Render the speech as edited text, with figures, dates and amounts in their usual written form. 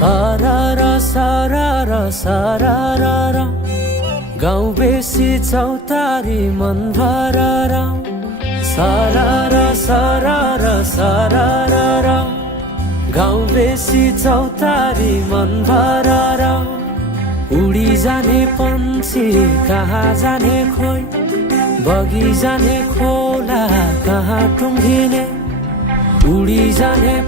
सारारा सारारा सारारा गाउँ बेसी चौतारी मन भरारा सारारा सारारा सारारा गाउँ बेसी चौतारी मन भरारा उडी जाने पन्छी कहाँ जाने खोइ बगी जाने खोला कहाँ टुङ्गिने उडी जाने